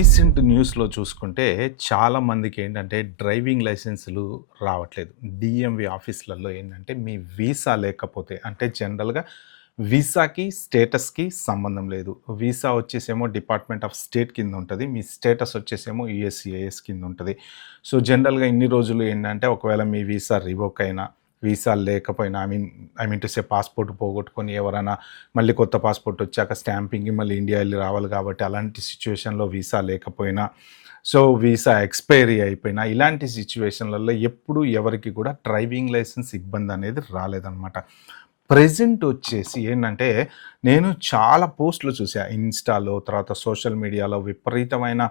Recent న్యూస్‌లో చూసుకుంటే చాలా మందికేంటంటే డ్రైవింగ్ లైసెన్సులు రావట్లేదు. డీఎంవీ ఆఫీస్‌లలో ఏంటంటే మీ వీసా లేకపోతే అంటే జనరల్‌గా వీసాకి, స్టేటస్‌కి సంబంధం లేదు. వీసా వచ్చేసేమో డిపార్ట్‌మెంట్ ఆఫ్ స్టేట్ కింద ఉంటది. మీ స్టేటస్ వచ్చేసేమో యూఎస్‌సిఐఎస్ కింద ఉంటది. సో, జనరల్‌గా ఇన్ని రోజులు ఏంటంటే ఒకవేళ మీ వీసా రివోక్ అయినా, వీసా లేకపోయినా I mean to say passport పోగొట్టుకొని ఎవరైనా మళ్ళీ కొత్త పాస్‌పోర్ట్ వచ్చాక స్టాంపింగ్‌కి మళ్ళీ ఇండియా ఎళ్లి రావాలి కాబట్టి అలాంటి సిట్యుయేషన్‌లో వీసా లేకపోయినా, సో, వీసా ఎక్స్‌పైరీ అయిపోయినా ఇలాంటి సిట్యుయేషన్‌లలో ఎప్పుడు ఎవరికీ కూడా డ్రైవింగ్ లైసెన్స్ ఇబ్బందనేది రాలేదనమాట. ప్రెజెంట్ వచ్చేసి ఏంటంటే నేను చాలా పోస్ట్‌లు చూసా. ఇన్‌స్టాలో తర్వాత సోషల్ మీడియాలో విపరీతమైన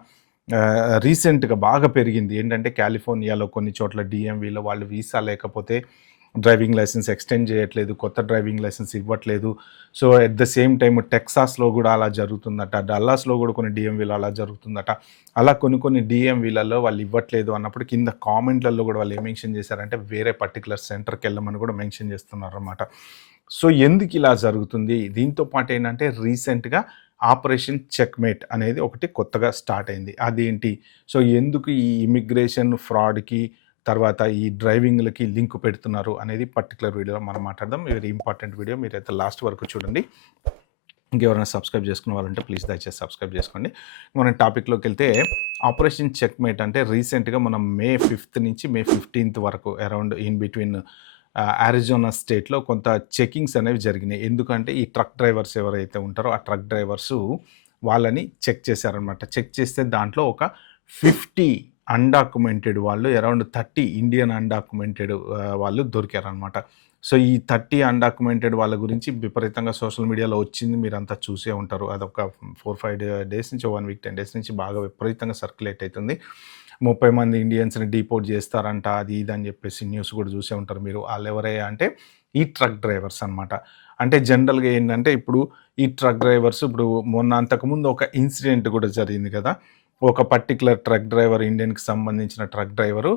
రీసెంట్‌గా బాగా పెరిగింది. ఏంటంటే కాలిఫోర్నియాలో కొన్ని చోట్ల డీఎంవీలో వాళ్ళు వీసా లేకపోతే డ్రైవింగ్ లైసెన్స్ ఎక్స్‌టెండ్ చేయట్లేదు. కొత్త డ్రైవింగ్ లైసెన్స్ ఇవ్వట్లేదు. So, at the same time టెక్సాస్‌లో గూడా అలా జరుగుతుందట. డల్లాస్‌లో గూడా కొన్ని డీఎంవీలో అలా జరుగుతుందట. అలా కొన్ని డీఎంవీలలో వాళ్ళు ఇవ్వట్లేదు అన్నప్పుడు కింద కామెంట్‌లలో గూడా వాళ్ళు ఏం మెన్షన్ చేశారంటే వేరే పర్టిక్యులర్ సెంటర్‌కెళ్ళమని గూడా మెన్షన్ చేస్తున్నారనమాట. సో, ఎందుకిలా జరుగుతుంది? దీంతో పాటేంటంటే రీసెంట్‌గా ఆపరేషన్ చెక్‌మేట్ అనేది ఒకటి కొత్తగా స్టార్ట్ అయింది. అదేంటి? సో, ఎందుకు ఈ ఇమిగ్రేషన్ ఫ్రాడ్‌కి తర్వాత ఈ డ్రైవింగ్‌లకి లింక్ పెడుతున్నారు అనేది పర్టిక్యులర్ వీడియోలో మనం మాట్లాడదాం. Very important video. మీరైతే లాస్ట్ వరకు చూడండి. ఇంకెవరైనా సబ్స్క్రైబ్ చేసుకున్న వాళ్ళుంటే ప్లీజ్ దయచేసి సబ్స్క్రైబ్ చేసుకోండి. మనం టాపిక్‌లోకెళ్తే ఆపరేషన్ చెక్‌మేట్ అంటే రీసెంట్‌గా మనం మే 5 నుంచి మే 15 వరకు అరౌండ్ ఇన్ బిట్వీన్ అరిజోనా స్టేట్‌లో కొంత చెకింగ్స్ అనేవి జరిగినాయి. ఎందుకంటే ఈ ట్రక్ డ్రైవర్స్ ఎవరైతే ఉంటారో ఆ ట్రక్ డ్రైవర్సు వాళ్ళని చెక్ చేశారనమాట. చెక్ చేస్తే దాంట్లో ఒక 50 అన్‌డాక్యుమెంటెడ్ వాళ్ళు అరౌండ్ 30 ఇండియన్ అన్‌డాక్యుమెంటెడ్ వాళ్ళు దొరికారనమాట. సో, ఈ 30 అన్‌డాక్యుమెంటెడ్ వాళ్ళ గురించి విపరీతంగా సోషల్ మీడియాలో వచ్చింది. మీరంతా చూసే ఉంటారు. అదొక 4, 5 డేస్ నుంచి 1 వీక్, 10 డేస్ నుంచి బాగా విపరీతంగా సర్క్యులేట్ అయితుంది. 30 మంది ఇండియన్స్‌ని డీపోర్ట్ చేస్తారంట. అది ఇది అని చెప్పేసి న్యూస్ కూడా చూసే ఉంటారు మీరు. ఆళ్ళెవరయ్యా అంటే ఈ ట్రక్ డ్రైవర్స్ అనమాట. అంటే జనరల్‌గా ఏంటంటే ఇప్పుడు ఈ ట్రక్ డ్రైవర్స్ ఇప్పుడు మొన్న అంతకుముందు ఒక ఇన్సిడెంట్ కూడా జరిగింది కదా! ఒక పర్టిక్యులర్ ట్రక్ డ్రైవర్ ఇండియన్‌కి సంబంధించిన ట్రక్ డ్రైవరు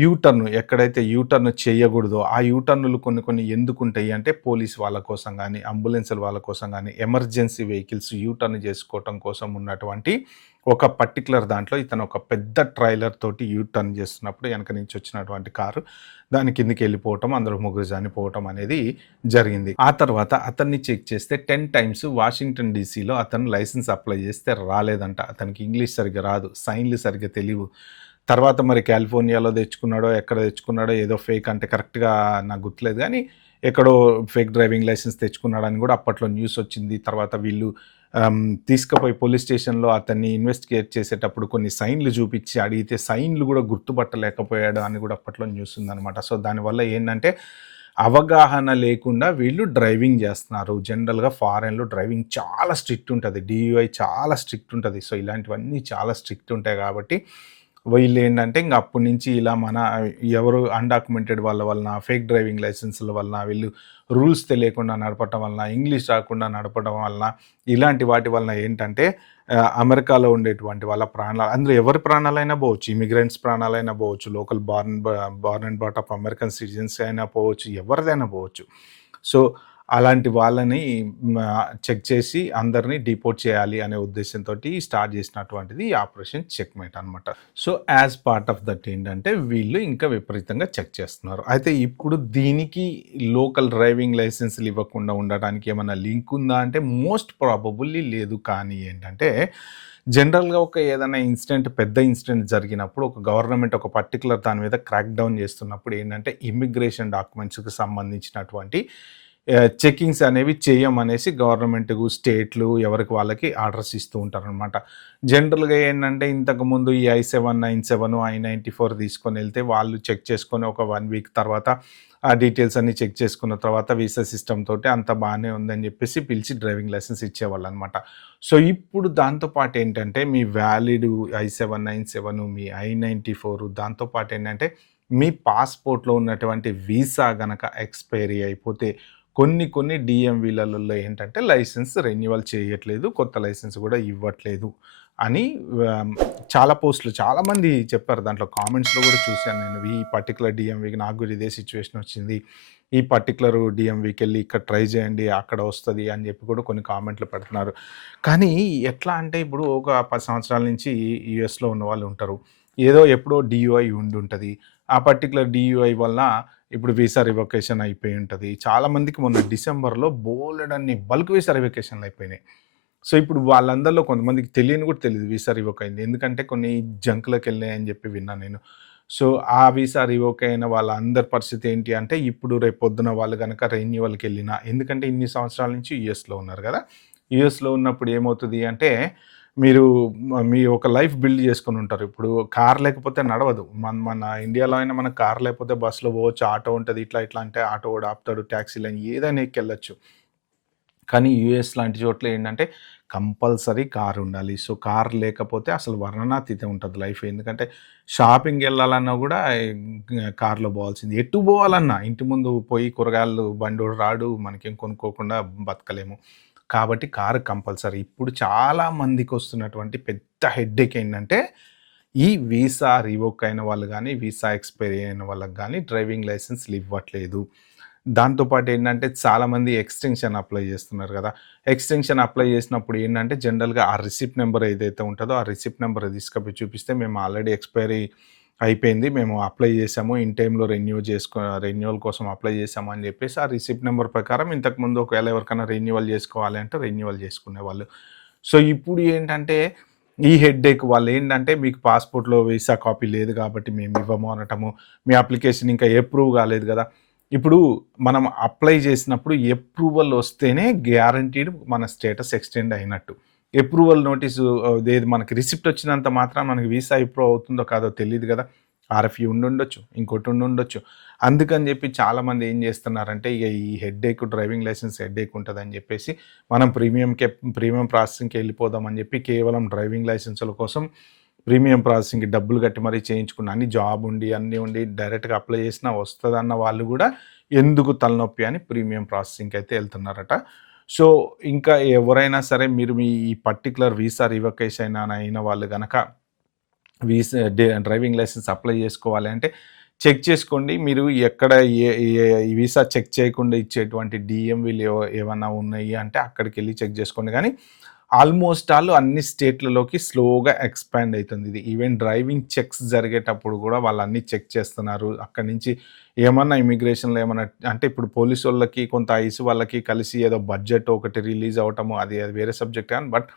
యూటర్న్ ఎక్కడైతే యూటర్న్ చేయకూడదో, ఆ యూటర్న్‌లు కొన్ని ఎందుకుంటాయి అంటే పోలీస్ వాళ్ళ కోసం గానీ, అంబులెన్స్‌ల వాళ్ళ కోసం గానీ, ఎమర్జెన్సీ వెహికల్స్ యూటర్న్ చేసుకోవటం కోసం ఉన్నటువంటి ఒక పర్టిక్యులర్ దాంట్లో ఇతను ఒక పెద్ద ట్రైలర్ తోటి యూటర్న్ చేస్తున్నప్పుడు వెనక నుంచి వచ్చినటువంటి కారు దాని కిందకెళ్ళిపోవటం, అందులో ముగ్గురు చనిపోవటం అనేది జరిగింది. ఆ తర్వాత అతన్ని చెక్ చేస్తే 10 టైమ్స్ వాషింగ్టన్ డీసీలో అతను లైసెన్స్ అప్లై చేస్తే రాలేదంట. అతనికి ఇంగ్లీష్ సరిగ్గా రాదు. సైన్‌లు సరిగ్గా తెలీవు. తర్వాత మరి కాలిఫోర్నియాలో తెచ్చుకున్నాడో, ఎక్కడ తెచ్చుకున్నాడో ఏదో ఫేక్ అంటే కరెక్ట్‌గా నాకు గుర్తులేదు గానీ, ఎక్కడో ఫేక్ డ్రైవింగ్ లైసెన్స్ తెచ్చుకున్నాడని గూడా అప్పట్లో న్యూస్ వచ్చింది. తర్వాత వీళ్ళు తీసుకుపోయి పోలీస్ స్టేషన్‌లో అతన్ని ఇన్వెస్టిగేట్ చేసేటప్పుడు కొన్ని సైన్‌లు చూపిచ్చి అడిగితే సైన్‌లు గూడా గుర్తుపట్టలేకపోయాడు అని గూడా అప్పట్లో న్యూస్ ఉందనమాట. సో, దానివల్ల ఏందంటే, అవగాహన లేకుండా వీళ్ళు డ్రైవింగ్ జేస్తున్నారు. జనరల్‌గా ఫారెన్‌లో డ్రైవింగ్ చాలా స్ట్రిక్ట్ ఉంటది. డీయూఐ చాలా స్ట్రిక్ట్ ఉంటది. సో, ఇలాంటివన్నీ చాలా స్ట్రిక్ట్ ఉంటాయి గాబట్టి వీళ్ళేంటంటే ఇంగ అప్పటి నుంచి ఇలా మన ఎవరు అన్‌డాక్యుమెంటెడ్ వాళ్ళ వలన, ఫేక్ డ్రైవింగ్ లైసెన్స్‌ల వలన, వీళ్ళు రూల్స్ తెలియకుండా నడపటం వలన, ఇంగ్లీష్ రాకుండా నడపడం వలన, ఇలాంటి వాటి వలన ఏంటంటే అమెరికాలో ఉండేటువంటి వాళ్ళ ప్రాణాలు అందులో ఎవరి ప్రాణాలైనా పోవచ్చు. ఇమిగ్రెంట్స్ ప్రాణాలైనా పోవచ్చు. Local born and brought up American citizens అయినా పోవచ్చు. ఎవరిదైనా పోవచ్చు. సో, అలాంటి వాళ్ళని చెక్ చేసి అందరిని డిపోర్ట్ చేయాలి అనే ఉద్దేశ్యంతోటి స్టార్ట్ చేసినటువంటిది ఈ ఆపరేషన్ చెక్‌మేట్ అనమాట. So, as part of that ఏంటంటే వీళ్ళు ఇంకా విపరీతంగా చెక్ చేస్తున్నారు. అయితే ఇప్పుడు దీనికి లోకల్ డ్రైవింగ్ లైసెన్స్‌లు ఇవ్వకుండా ఉండడానికి ఏమన్నా లింక్ ఉందా అంటే మోస్ట్ ప్రాబబుల్లీ లేదు. కానీ ఏంటంటే జనరల్‌గా ఒక ఏదైనా పెద్ద ఇన్సిడెంట్ జరిగినప్పుడు ఒక గవర్నమెంట్ ఒక పర్టిక్యులర్ దాని మీద క్రాక్ డౌన్ చేస్తున్నప్పుడు ఏంటంటే ఇమ్మిగ్రేషన్ డాక్యుమెంట్స్‌కి సంబంధించినటువంటి చెకింగ్స్ అనేవి చేయమనేసి గవర్నమెంట్‌కు, స్టేట్‌లు ఎవరికి వాళ్ళకి ఆర్డర్స్ ఇస్తూ ఉంటారనమాట. జనరల్‌గా ఏంటంటే ఇంతకుముందు ఈ I-797, I-94 తీసుకొనెళ్తే వాళ్ళు చెక్ చేసుకొని ఒక 1 వీక్ తర్వాత ఆ డీటెయిల్స్ అన్నీ చెక్ చేసుకున్న తర్వాత వీసా సిస్టమ్ తోటి అంతా బానే ఉందని చెప్పేసి పిలిచి డ్రైవింగ్ లైసెన్స్ ఇచ్చేవాళ్ళనమాట. సో, ఇప్పుడు దాంతో పాటేంటంటే మీ వ్యాలిడ్ I-797, మీ I-94 దాంతో పాటేంటంటే మీ పాస్‌పోర్ట్‌లో ఉన్నటువంటి వీసా గనక ఎక్స్‌పైరీ అయిపోతే కొన్ని డీఎంవీలలో ఏంటంటే లైసెన్స్ రెన్యువల్ చేయట్లేదు, కొత్త లైసెన్స్ కూడా ఇవ్వట్లేదు అని చాలా పోస్టులు చాలామంది చెప్పారు. దాంట్లో కామెంట్స్‌లో కూడా చూశాను నేను. ఈ పర్టిక్యులర్ డీఎంవీకి నాకు కూడా ఇదే సిచ్యువేషన్ వచ్చింది. ఈ పర్టిక్యులర్ డీఎంవీకెళ్ళి ఇక్కడ ట్రై చేయండి అక్కడ వస్తది అని చెప్పి కూడా కొన్ని కామెంట్లు పెడుతున్నారు. కానీ ఎట్లా అంటే ఇప్పుడు ఒక 10 సంవత్సరాల నుంచి యూఎస్‌లో ఉన్నవాళ్ళు ఉంటారు. ఏదో ఎప్పుడో డీయూఐ ఉండుంటది. ఆ పర్టిక్యులర్ డీయూఐ వల్ల ఇప్పుడు వీసా రివొకేషన్ అయిపోయి ఉంటది. చాలామందికి మొన్న డిసెంబర్‌లో బోలెడన్ని బల్క్ వీసా రివొకేషన్‌లు అయిపోయినాయి. సో, ఇప్పుడు వాళ్ళందరిలో కొంతమందికి తెలియని కూడా తెలీదు వీసా రివోక్ అయింది. ఎందుకంటే కొన్ని జంక్‌లకెళ్ళినాయని చెప్పి విన్నాను నేను. సో, ఆ వీసా రివోక్ అయిన వాళ్ళందరి పరిస్థితి ఏంటి అంటే, ఇప్పుడు రేపొద్దున వాళ్ళు గనక రెన్యువల్‌కెళ్ళినా ఎందుకంటే ఇన్ని సంవత్సరాల నుంచి యూఎస్‌లో ఉన్నారు గదా! యూఎస్‌లో ఉన్నప్పుడు ఏమవుతది అంటే, మీరు మీ ఒక లైఫ్ బిల్డ్ చేసుకొనుంటారు. ఇప్పుడు కార్ లేకపోతే నడవదు. మన ఇండియాలో అయినా మనకు కార్ లేకపోతే బస్‌లో పోవచ్చు, ఆటో ఉంటది. ఇట్లా అంటే ఆటో వాడు ఆపుతాడు, టాక్సీలని ఏదైనా ఎక్కెళ్ళొచ్చు. కానీ యూఎస్ లాంటి చోట్ల ఏంటంటే కంపల్సరీ కార్ ఉండాలి. సో, కార్ లేకపోతే అసలు వర్ణనాతీతం ఉంటది లైఫ్. ఎందుకంటే షాపింగ్‌కెళ్ళాలన్నా గూడా కార్‌లో పోవాల్సింది. ఎటు పోవాలన్నా ఇంటి ముందు పోయి కూరగాయలు బండోడు రాడు. మనకేం కొనుక్కోకుండా బతకలేము. కాబట్టి కారు కంపల్సరీ. ఇప్పుడు చాలా మందికొస్తున్నటువంటి పెద్ద హెడ్‌ఏక్ ఏంటంటే ఈ వీసా రివోక్ అయిన వాళ్ళు గానీ, వీసా ఎక్స్‌పైరీ అయిన వాళ్ళకి గానీ డ్రైవింగ్ లైసెన్స్‌లు ఇవ్వట్లేదు. దాంతో పాటు ఏంటంటే చాలామంది ఎక్స్‌టెన్షన్ అప్లై చేస్తున్నారు గదా! ఎక్స్‌టెన్షన్ అప్లై చేసినప్పుడు ఏంటంటే జనరల్‌గా ఆ రిసిప్ట్ నంబర్ ఏదైతే ఉంటదో ఆ రిసిప్ట్ నంబర్ తీసుకపోయి చూపిస్తే మేము ఆల్రెడీ ఎక్స్‌పైరీ అయిపోయింది. మేము అప్లై చేసాము. ఇన్ టైమ్‌లో రెన్యువల్ కోసం అప్లై చేసాము అని చెప్పేసి ఆ రిసిప్ట్ నంబర్ ప్రకారం ఇంతకుముందు ఒకవేళ ఎవరికైనా రెన్యువల్ చేసుకోవాలి అంటే రెన్యువల్ చేసుకునేవాళ్ళు. సో, ఇప్పుడు ఏంటంటే ఈ హెడ్‌ఏక్ వాళ్ళేంటంటే మీకు పాస్‌పోర్ట్‌లో వీసా కాపీ లేదు కాబట్టి మేమివ్వము అనటము. మీ అప్లికేషన్ ఇంకా అప్రూవ్ కాలేదు గదా! ఇప్పుడు మనం అప్లై చేసినప్పుడు అప్రూవల్ వస్తేనే గ్యారంటీడ్ మన స్టేటస్ ఎక్స్టెండ్ అయినట్టు. అప్రూవల్ నోటీసు ఏది మనకి రిసిప్ట్ వచ్చినంత మాత్రాన మనకి వీసా అప్రూవ్ అవుతుందో కాదో తెలీదు గదా! ఆర్ఎఫ్ఈ ఉండుండొచ్చు. ఇంకోటి ఉండుండొచ్చు. అందుకని జెప్పి చాలామంది ఏం జేస్తున్నారంటే ఇగ ఈ హెడ్‌ఏక్ డ్రైవింగ్ లైసెన్స్ హెడ్‌ఏక్ ఉంటదని జెప్పేసి మనం ప్రీమియం ప్రాసెసింగ్‌కి ఎళ్ళిపోదామని జెప్పి కేవలం డ్రైవింగ్ లైసెన్సుల కోసం ప్రీమియం ప్రాసెసింగ్‌కి డబ్బులు కట్టి మరీ చేయించుకున్న అన్ని జాబ్ ఉండి, అన్నీ ఉండి డైరెక్ట్‌గా అప్లై చేసినా వస్తదన్న వాళ్ళు గూడా ఎందుకు తలనొప్పి అని ప్రీమియం ప్రాసెసింగ్‌కయితే ఎళ్తున్నారట. సో, ఇంకా ఎవరైనా సరే మీరు మీ ఈ పర్టిక్యులర్ వీసా రివొకేషన్ అయిన వాళ్ళు గనక డ్రైవింగ్ లైసెన్స్ అప్లై చేసుకోవాలి అంటే చెక్ చేసుకోండి. మీరు ఎక్కడ ఏ ఏ ఈ వీసా చెక్ చేయకుండా ఇచ్చేటువంటి డీఎంవీలు ఏవన్నా ఉన్నాయి అంటే అక్కడికెళ్ళి చెక్ చేసుకోండి గానీ, ఆల్మోస్ట్ ఆల్ అన్ని స్టేట్‌లలోకి స్లోగా ఎక్స్‌పాండ్ అయితుంది ఇది. ఈవెన్ డ్రైవింగ్ చెక్స్ జరిగేటప్పుడు గూడా వాళ్ళన్నీ చెక్ చేస్తున్నారు. అక్కడి నుంచి ఏమన్నా ఇమిగ్రేషన్‌లో ఏమన్నా అంటే ఇప్పుడు పోలీసోళ్ళకి కొంత ఐస్ వాళ్ళకి కలిసి ఏదో బడ్జెట్ ఒకటి రిలీజ్ అవ్వటము అది వేరే సబ్జెక్ట్ గాని బట్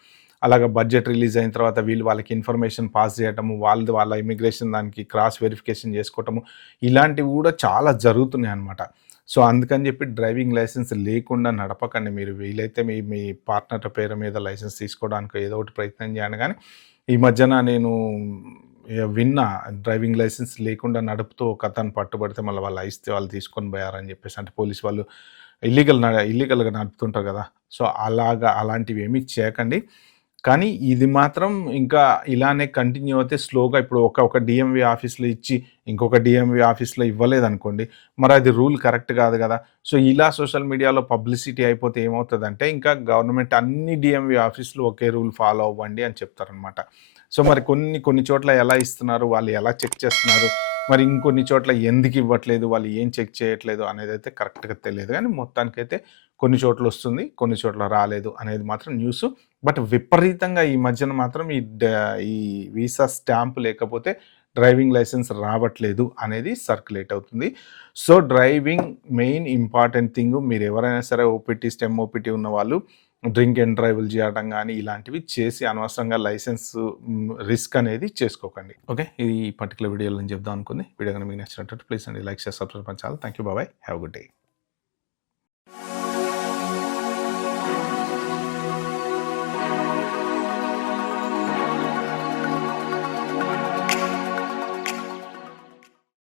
అలాగా బడ్జెట్ రిలీజ్ అయిన తర్వాత వీళ్ళు వాళ్ళకి ఇన్ఫర్మేషన్ పాస్ చేయటము, వాళ్ళది వాళ్ళ ఇమిగ్రేషన్ దానికి క్రాస్ వెరిఫికేషన్ చేసుకోవటము, ఇలాంటివి గూడా చాలా జరుగుతున్నాయన్నమాట. సో, అందుకని జెప్పి డ్రైవింగ్ లైసెన్స్ లేకుండా నడపకండి మీరు. వీలైతే మీ మీ పార్ట్నర్ పేరు మీద లైసెన్స్ తీసుకోవడానికి ఏదో ఒకటి ప్రయత్నం చేయండి గానీ, ఈ మధ్యన నేను విన్నా డ్రైవింగ్ లైసెన్స్ లేకుండా నడుపుతూ ఒకతను పట్టుబడితే మళ్ళీ వాళ్ళ ఐస్తే వాళ్ళు తీసుకొని పోయారని జెప్పేసి. అంటే పోలీస్ వాళ్ళు ఇల్లీగల్‌గా నడుపుతుంటారు గదా! సో, అలాంటివి ఏమీ చేయకండి. కానీ ఇది మాత్రం ఇంకా ఇలానే కంటిన్యూ అవుతే స్లోగా ఇప్పుడు ఒక డీఎంవీ ఆఫీస్‌లో ఇచ్చి, ఇంకొక డీఎంవీ ఆఫీస్‌లో ఇవ్వలేదనుకోండి, మరది రూల్ కరెక్ట్ కాదు గదా! సో, ఇలా సోషల్ మీడియాలో పబ్లిసిటీ అయిపోతే ఏమవుతదంటే, ఇంకా గవర్నమెంట్ అన్ని డీఎంవీ ఆఫీస్‌లు ఒకే రూల్ ఫాలో అవ్వండి అని చెప్తారనమాట. సో, మరి కొన్ని చోట్ల ఎలా ఇస్తున్నారు? వాళ్ళు ఎలా చెక్ చేస్తున్నారు? మరి ఇంకొన్ని చోట్ల ఎందుకివ్వట్లేదు? వాళ్ళు ఏం చెక్ చేయట్లేదు అనేదైతే కరెక్ట్‌గా తెలీదు గానీ, మొత్తానికైతే కొన్ని చోట్లొస్తుంది, కొన్ని చోట్ల రాలేదు అనేది మాత్రం న్యూసు. బట్ విపరీతంగా ఈ మధ్యన మాత్రం ఈ వీసా స్టాంప్ లేకపోతే డ్రైవింగ్ లైసెన్స్ రావట్లేదు అనేది సర్క్యులేట్ అవుతుంది. So, driving main important thing మీరెవరైనా సరే ఓపీటీ, స్టెమ్ ఓపీటీ ఉన్నవాళ్ళు డ్రింక్ అండ్ డ్రైవ్‌లు చేయడం గానీ, ఇలాంటివి చేసి అనవసరంగా లైసెన్స్ రిస్క్ అనేది చేసుకోకండి. ఓకే. ఇది ఈ పర్టిక్యులర్ వీడియోలో నేను చెప్దాం అనుకుంది. వీడియో గనుక మీకు నచ్చినట్లయితే ప్లీజ్ అండి like, share, subscribe my channel. Thank you. By by. Have a good day.